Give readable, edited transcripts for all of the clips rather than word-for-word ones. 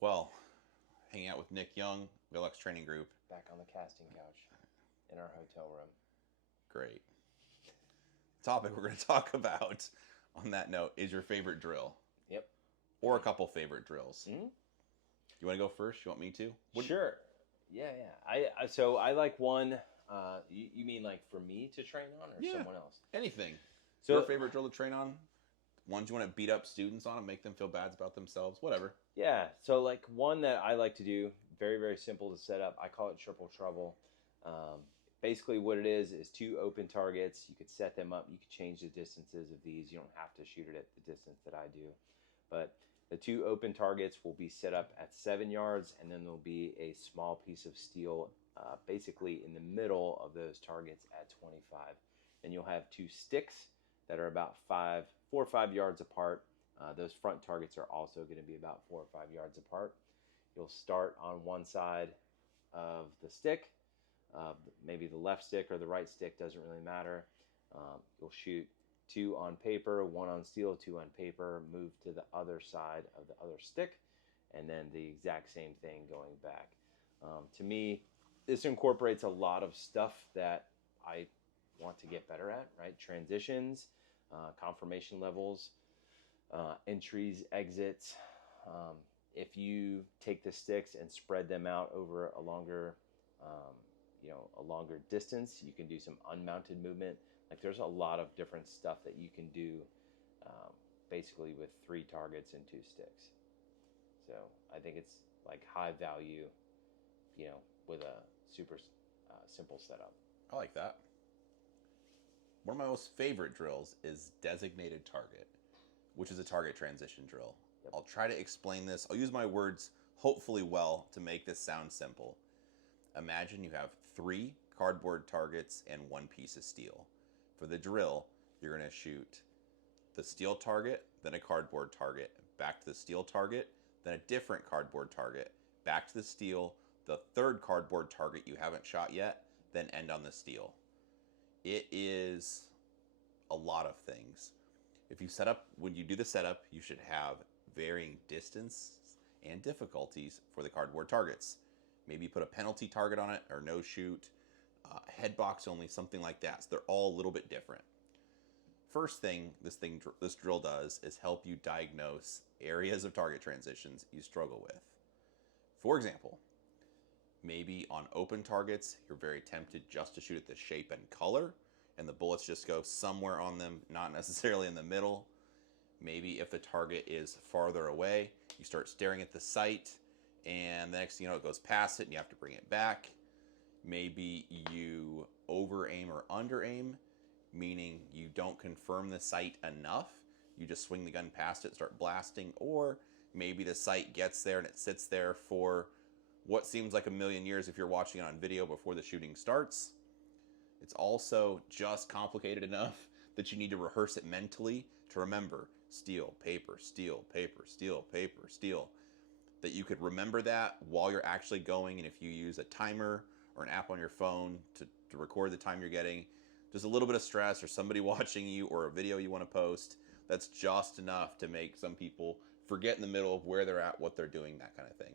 Well, hanging out with Nick Young, Velox Training Group. Back on the casting couch in our hotel room. Great. Topic we're going to talk about on that note is your favorite drill Yep. or a couple favorite drills. Hmm. You want to go first? You want me to? Sure. Yeah. So I like one. You mean like for me to train on or Yeah, someone else? anything. Your So favorite drill to train on? Ones you want to beat up students on and make them feel bad about themselves? Whatever. yeah. So like one that I like to do, very very simple to set up. I call it triple trouble. Um, Basically, what it is two open targets. You could set them up. You could change the distances of these. You don't have to shoot it at the distance that I do, but the two open targets will be set up at 7 yards, and then there'll be a small piece of steel basically in the middle of those targets at 25. And you'll have two sticks that are about 4 or 5 yards apart. Those front targets are also going to be about 4 or 5 yards apart. You'll start on one side of the stick, maybe the left stick or the right stick, doesn't really matter. You'll shoot two on paper, one on steel, two on paper, move to the other side of the other stick, and then the exact same thing going back. To me, this incorporates a lot of stuff that I want to get better at, right? Transitions, confirmation levels, entries, exits. If you take the sticks and spread them out over um, a longer distance, you can do some unmounted movement. Like there's a lot of different stuff that you can do, um, basically with three targets and two sticks. So I think it's like high value, with a super simple setup. I like that. One of my most favorite drills is designated target, which is a target transition drill. Yep. I'll try to explain this. I'll use my words hopefully well to make this sound simple. Imagine you have 3 cardboard targets and 1 piece of steel. For the drill, you're going to shoot the steel target, then a cardboard target, back to the steel target, then a different cardboard target, back to the steel, the third cardboard target you haven't shot yet, then end on the steel. It is a lot of things. If you set up, when you do the setup, you should have varying distance and difficulties for the cardboard targets. Maybe put a penalty target on it or no shoot, head box only, something like that. So they're all a little bit different. First thing this drill does is help you diagnose areas of target transitions you struggle with. For example, maybe on open targets, you're very tempted just to shoot at the shape and color, and the bullets just go somewhere on them, not necessarily in the middle. Maybe if the target is farther away, you start staring at the sight, and the next thing you know, it goes past it, and you have to bring it back. Maybe you over aim or under aim, meaning you don't confirm the sight enough. You just swing the gun past it, start blasting, or maybe the sight gets there and it sits there for what seems like a million years if you're watching it on video before the shooting starts. It's also just complicated enough that you need to rehearse it mentally to remember steel, paper, steel, paper, steel, paper, steel. That you could remember that while you're actually going, and if you use a timer or an app on your phone to record the time you're getting, just a little bit of stress or somebody watching you or a video you want to post, that's just enough to make some people forget in the middle of where they're at, what they're doing, that kind of thing.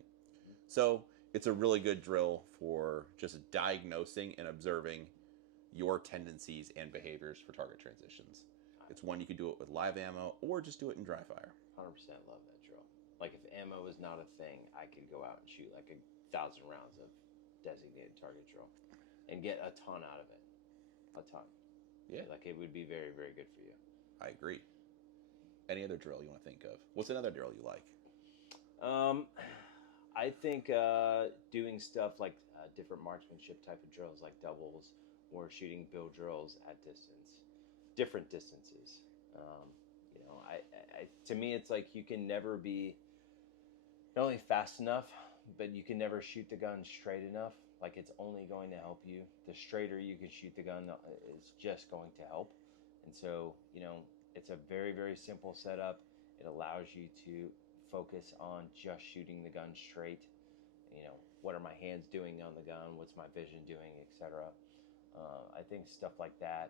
So it's a really good drill for just diagnosing and observing your tendencies and behaviors for target transitions. It's one you could do it with live ammo or just do it in dry fire. 100% love that drill. Like if ammo is not a thing, I could go out and shoot like 1,000 rounds of designated target drill and get a ton out of it. A ton. Yeah, Like it would be very, very good for you. I agree. Any other drill you want to think of? What's another drill you like? Um, I think doing stuff like different marksmanship type of drills, like doubles, or shooting bill drills at different distances. Um, to me, it's like you can never be not only fast enough, but you can never shoot the gun straight enough. Like it's only going to help you. The straighter you can shoot the gun is just going to help. And so, it's a very, very simple setup. It allows you to focus on just shooting the gun straight. What are my hands doing on the gun? What's my vision doing, etc. I think stuff like that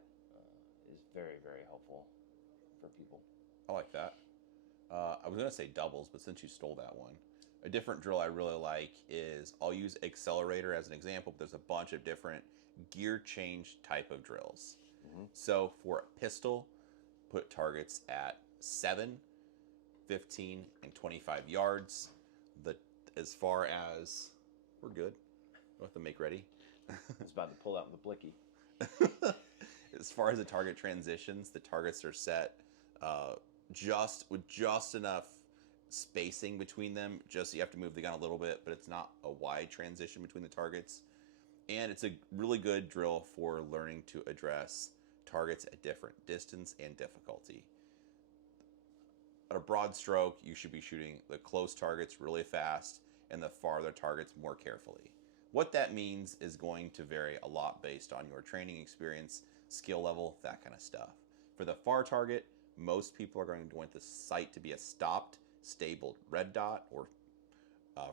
is very, very helpful for people. I like that. I was going to say doubles, but since you stole that one, A different drill I really like is, I'll use accelerator as an example, but there's a bunch of different gear change type of drills. Mm-hmm. So for a pistol, put targets at 7, 15, and 25 yards. As far as, we're good. We'll have to make ready. I was about to pull out the blicky. As far as the target transitions, the targets are set with just enough spacing between them. Just, you have to move the gun a little bit, but it's not a wide transition between the targets. And it's a really good drill for learning to address targets at different distance and difficulty. At a broad stroke, you should be shooting the close targets really fast and the farther targets more carefully. What that means is going to vary a lot based on your training experience, skill level, that kind of stuff. For the far target, most people are going to want the sight to be a stopped, stable red dot, or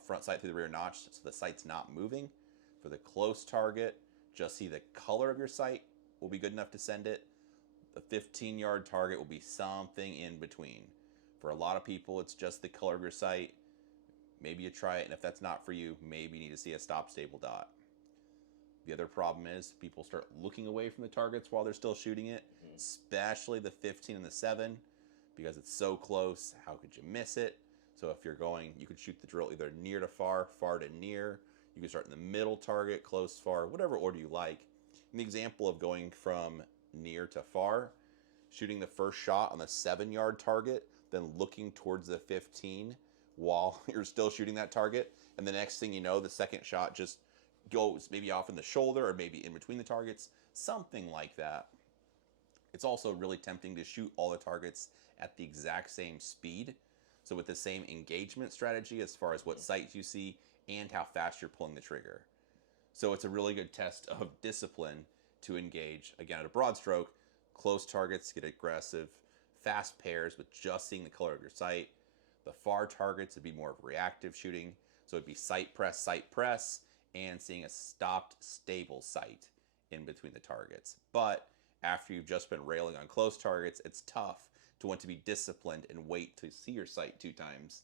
front sight through the rear notch, so the sight's not moving. For the close target, just see the color of your sight will be good enough to send it. The 15-yard target will be something in between. For a lot of people, it's just the color of your sight. Maybe you try it, and if that's not for you, maybe you need to see a stop stable dot. The other problem is people start looking away from the targets while they're still shooting it, especially the 15 and the 7, because it's so close. How could you miss it? So if you're going, you could shoot the drill either near to far, far to near. You can start in the middle target, close, far, whatever order you like. In the example of going from near to far, shooting the first shot on the 7-yard target, then looking towards the 15 while you're still shooting that target, and the next thing you know, the second shot just goes maybe off in the shoulder or maybe in between the targets, something like that. It's also really tempting to shoot all the targets at the exact same speed, so with the same engagement strategy as far as what sights you see and how fast you're pulling the trigger. So it's a really good test of discipline to engage, again, at a broad stroke, close targets, get aggressive, fast pairs with just seeing the color of your sight. The far targets would be more of reactive shooting, so it'd be sight press, and seeing a stopped, stable sight in between the targets. But after you've just been railing on close targets, it's tough to want to be disciplined and wait to see your sight 2 times.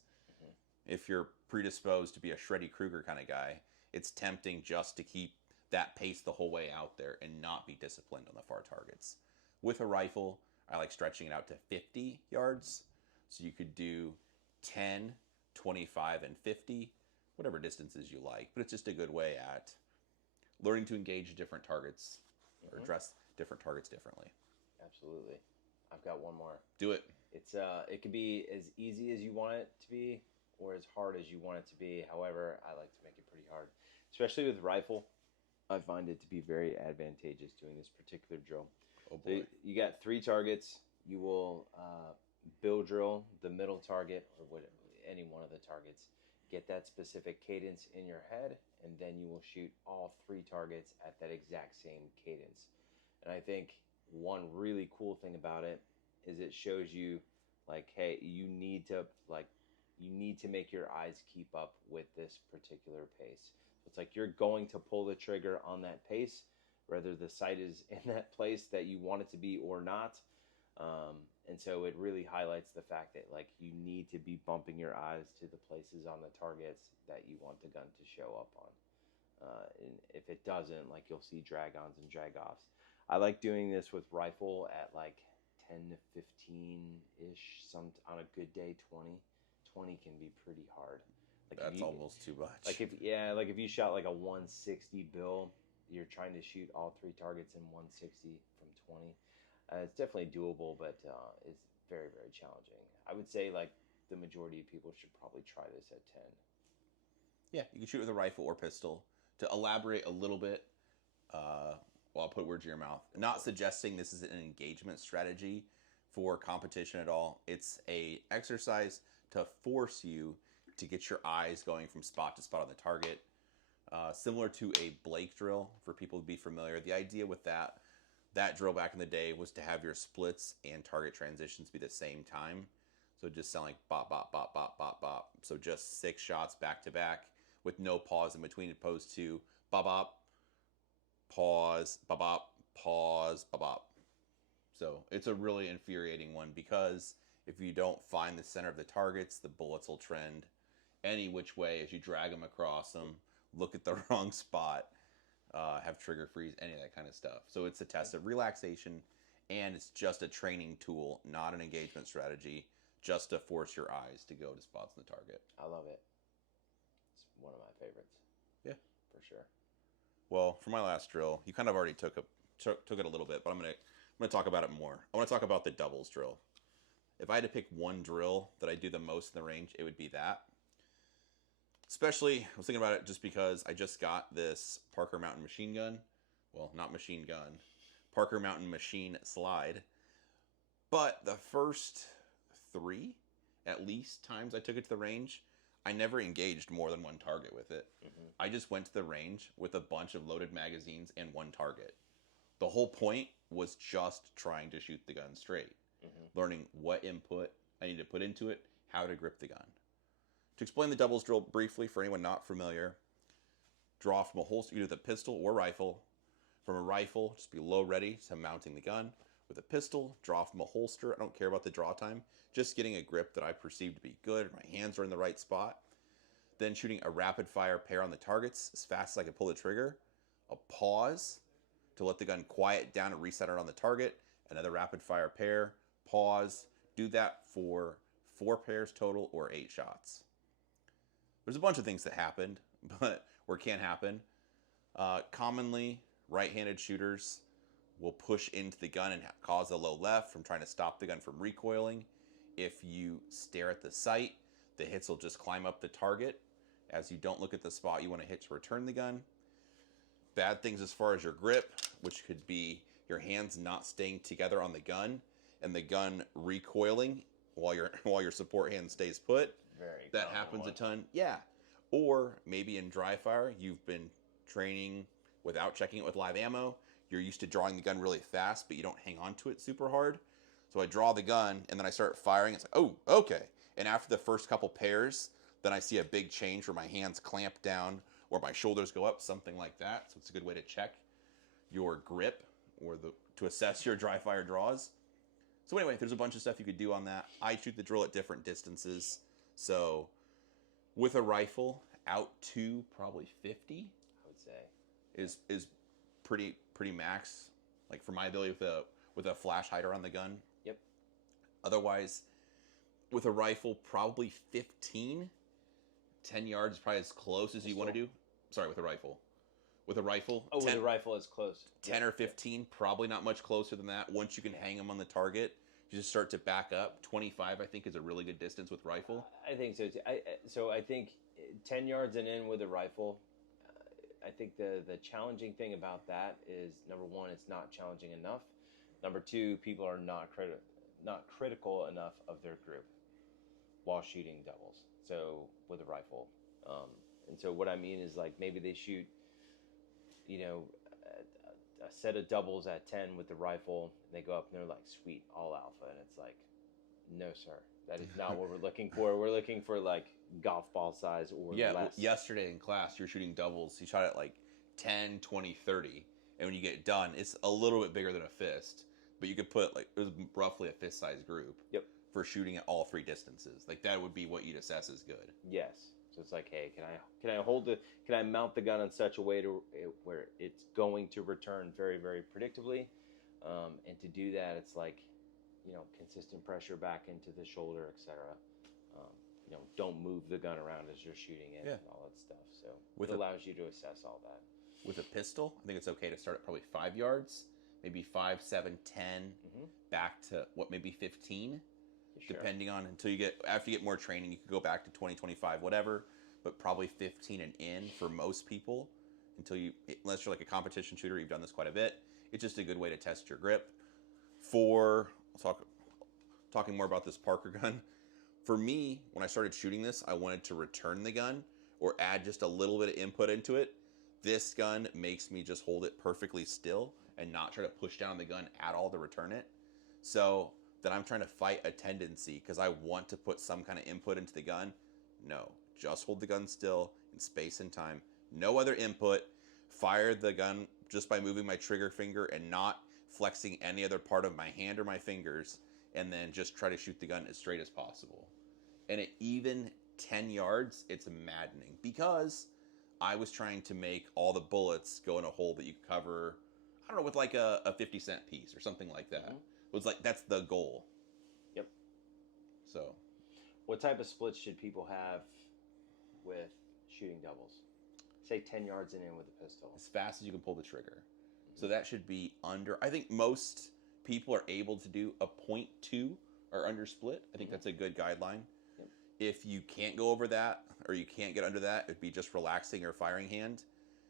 If you're predisposed to be a Shreddy Krueger kind of guy, it's tempting just to keep that pace the whole way out there and not be disciplined on the far targets. With a rifle, I like stretching it out to 50 yards. So you could do 10, 25, and 50, whatever distances you like. But it's just a good way at learning to engage different targets or address different targets differently. Absolutely. I've got one more. Do it. It can be as easy as you want it to be or as hard as you want it to be. However, I like to make it pretty hard, especially with rifle. I find it to be very advantageous doing this particular drill. Oh boy. So you got 3 targets. You will bill drill the middle target or any one of the targets. Get that specific cadence in your head, and then you will shoot all 3 targets at that exact same cadence. And I think one really cool thing about it is it shows you, like, hey, you need to make your eyes keep up with this particular pace. It's like you're going to pull the trigger on that pace, whether the sight is in that place that you want it to be or not. And so it really highlights the fact that, like, you need to be bumping your eyes to the places on the targets that you want the gun to show up on. And if it doesn't, like, you'll see drag-ons and drag-offs. I like doing this with rifle at like 10 to 15-ish, on a good day 20. 20 can be pretty hard. Like That's almost too much. Like if you shot like a 160 bill, you're trying to shoot all 3 targets in 160 from 20. It's definitely doable, but it's very, very challenging. I would say like the majority of people should probably try this at 10. Yeah, you can shoot with a rifle or pistol. To elaborate a little bit, I'll put words in your mouth. Not suggesting this is an engagement strategy for competition at all. It's a exercise to force you to get your eyes going from spot to spot on the target. Similar to a Blake drill, for people to be familiar. The idea with that drill back in the day was to have your splits and target transitions be the same time. So just sound like bop, bop, bop, bop, bop, bop. So just 6 shots back to back with no pause in between, opposed to bop, bop, pause, bop, bop, pause, bop, bop. So it's a really infuriating one, because if you don't find the center of the targets, the bullets will trend any which way as you drag them across them, look at the wrong spot, have trigger freeze, any of that kind of stuff. So it's a test of relaxation, and it's just a training tool, not an engagement strategy, just to force your eyes to go to spots on the target. I love it. It's one of my favorites. Yeah. For sure. Well, for my last drill, you kind of already took it a little bit, but I'm gonna talk about it more. I want to talk about the doubles drill. If I had to pick one drill that I do the most in the range, it would be that. Especially, I was thinking about it just because I just got this Parker Mountain machine gun. Well, not machine gun. Parker Mountain machine slide. But the first 3, at least, times I took it to the range, I never engaged more than one target with it. Mm-hmm. I just went to the range with a bunch of loaded magazines and one target. The whole point was just trying to shoot the gun straight. Mm-hmm. Learning what input I need to put into it, how to grip the gun. To explain the doubles drill briefly for anyone not familiar, draw from a holster either with a pistol or rifle. From a rifle, just be low ready to mounting the gun. With a pistol, draw from a holster. I don't care about the draw time, just getting a grip that I perceive to be good. My hands are in the right spot. Then shooting a rapid fire pair on the targets as fast as I can pull the trigger. A pause to let the gun quiet down and reset it on the target. Another rapid fire pair, pause. Do that for 4 pairs total or 8 shots. There's a bunch of things that happened, or can happen. Commonly, right-handed shooters will push into the gun and cause a low left from trying to stop the gun from recoiling. If you stare at the sight, the hits will just climb up the target. As you don't look at the spot you want to hit to return the gun. Bad things as far as your grip, which could be your hands not staying together on the gun and the gun recoiling while your support hand stays put. That happens a ton. Yeah. Or maybe in dry fire, you've been training without checking it with live ammo. You're used to drawing the gun really fast, but you don't hang on to it super hard. So I draw the gun, and then I start firing. It's like, oh, okay. And after the first couple pairs, then I see a big change where my hands clamp down or my shoulders go up, something like that. So it's a good way to check your grip or to assess your dry fire draws. So anyway, there's a bunch of stuff you could do on that. I shoot the drill at different distances. So with a rifle, out to probably 50, I would say, is pretty max. Like for my ability with a flash hider on the gun. Yep. Otherwise, with a rifle, probably 15. 10 yards is probably as close as you want to do. Sorry, with a rifle. With a rifle. Oh, 10, with a rifle is close. 10 or 15, probably not much closer than that. Once you can hang them on the target, you just start to back up. 25, I think, is a really good distance with rifle. I think so, too. I think 10 yards and in with a rifle, I think the challenging thing about that is, number one, it's not challenging enough. Number two, people are not critical enough of their grip while shooting doubles. So with a rifle, and so what I mean is, like, maybe they shoot, a set of doubles at 10 with the rifle, and they go up and they're like, sweet, all alpha, and it's like, no, sir, that is not what we're looking for. We're looking for like golf ball size or less. Well, yesterday in class, you're shooting doubles. You shot at like 10, 20, 30, and when you get done, it's a little bit bigger than a fist, but you could put like, it was roughly a fist size group. Yep. For shooting at all 3 distances. Like that would be what you'd assess as good. Yes. So it's like, hey, can I mount the gun in such a way to where it's going to return very, very predictably? And to do that, it's like, consistent pressure back into the shoulder, etc. Don't move the gun around as you're shooting it, and all that stuff. So it allows you to assess all that. With a pistol, I think it's okay to start at probably 5 yards, maybe 5, 7, 10, back to maybe 15. Sure. Depending on after you get more training, you could go back to 20, 25, whatever, but probably 15 and in for most people unless you're like a competition shooter, you've done this quite a bit. It's just a good way to test your grip. Talking more about this Parker gun. For me, when I started shooting this, I wanted to return the gun or add just a little bit of input into it. This gun makes me just hold it perfectly still and not try to push down the gun at all to return it. So that I'm trying to fight a tendency because I want to put some kind of input into the gun. No, just hold the gun still in space and time. No other input. Fire the gun just by moving my trigger finger and not flexing any other part of my hand or my fingers, and then just try to shoot the gun as straight as possible. And it even 10 yards, it's maddening because I was trying to make all the bullets go in a hole that you could cover, I don't know, with like a 50-cent piece or something like that. Mm-hmm. It was like, that's the goal. Yep. So. What type of splits should people have with shooting doubles? Say 10 yards in with a pistol. As fast as you can pull the trigger. Mm-hmm. So that should be under, I think most people are able to do a 0.2 or under split. I think that's a good guideline. Yep. If you can't go over that or you can't get under that, it'd be just relaxing your firing hand.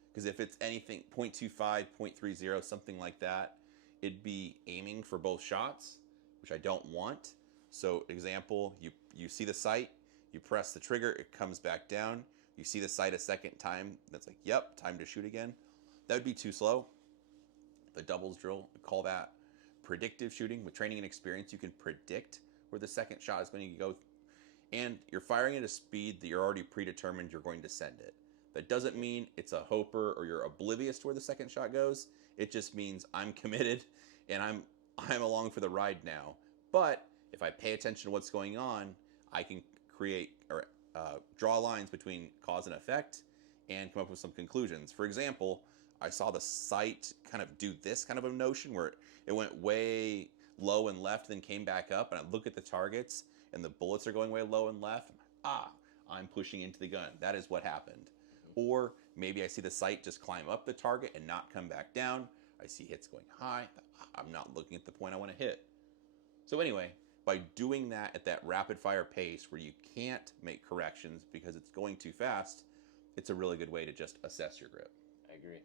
Because if it's anything 0.25, 0.30, something like that, it'd be aiming for both shots, which I don't want. So example, you see the sight, you press the trigger, it comes back down. You see the sight a second time, that's like, yep, time to shoot again. That would be too slow. The doubles drill, we call that predictive shooting. With training and experience, you can predict where the second shot is going to go. And you're firing at a speed that you're already predetermined you're going to send it. That doesn't mean it's a hoper or you're oblivious to where the second shot goes. It just means I'm committed and I'm along for the ride now. But if I pay attention to what's going on, I can create or draw lines between cause and effect and come up with some conclusions. For example, I saw the sight kind of do this kind of a notion where it went way low and left, then came back up, and I look at the targets and the bullets are going way low and left. I'm pushing into the gun. That is what happened. Or maybe I see the sight just climb up the target and not come back down. I see hits going high. I'm not looking at the point I want to hit. So anyway, by doing that at that rapid fire pace where you can't make corrections because it's going too fast, it's a really good way to just assess your grip. I agree.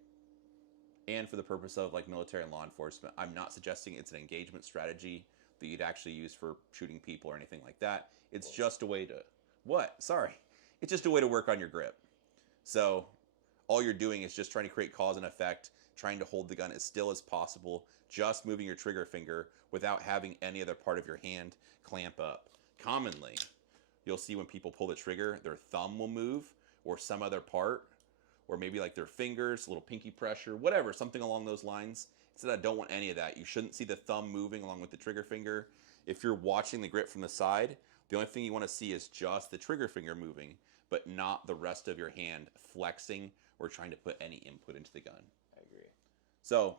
And for the purpose of like military and law enforcement, I'm not suggesting it's an engagement strategy that you'd actually use for shooting people or anything like that. It's just a way to, It's just a way to work on your grip. So all you're doing is just trying to create cause and effect, trying to hold the gun as still as possible, just moving your trigger finger without having any other part of your hand clamp up. Commonly, you'll see when people pull the trigger, their thumb will move or some other part, or maybe like their fingers, a little pinky pressure, whatever, something along those lines. Instead, I don't want any of that. You shouldn't see the thumb moving along with the trigger finger. If you're watching the grip from the side, the only thing you want to see is just the trigger finger moving, but not the rest of your hand flexing or trying to put any input into the gun. I agree. So,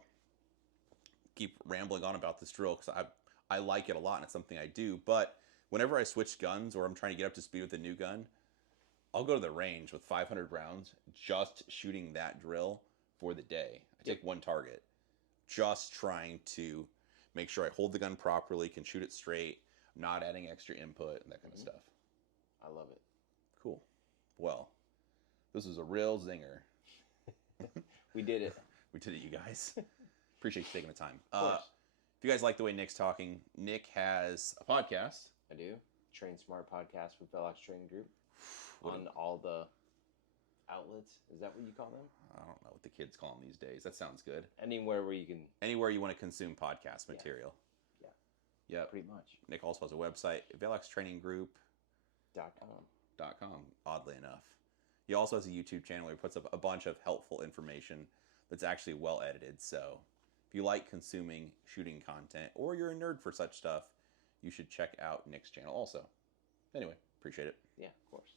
keep rambling on about this drill because I like it a lot and it's something I do. But whenever I switch guns or I'm trying to get up to speed with a new gun, I'll go to the range with 500 rounds just shooting that drill for the day. I take one target, just trying to make sure I hold the gun properly, can shoot it straight, not adding extra input and that kind of stuff. I love it. Cool. Well, this was a real zinger. We did it. We did it, you guys. Appreciate you taking the time. Of course. If you guys like the way Nick's talking, Nick has a podcast. I do. Train Smart podcast with Velox Training Group on all the outlets. Is that what you call them? I don't know what the kids call them these days. That sounds good. Anywhere where you can. Anywhere you want to consume podcast material. Yeah. Yep. Pretty much. Nick also has a website, VeloxTrainingGroup.com. oddly enough. He also has a YouTube channel where he puts up a bunch of helpful information that's actually well edited. So if you like consuming shooting content or you're a nerd for such stuff, you should check out Nick's channel also. Anyway, appreciate it. Yeah, of course.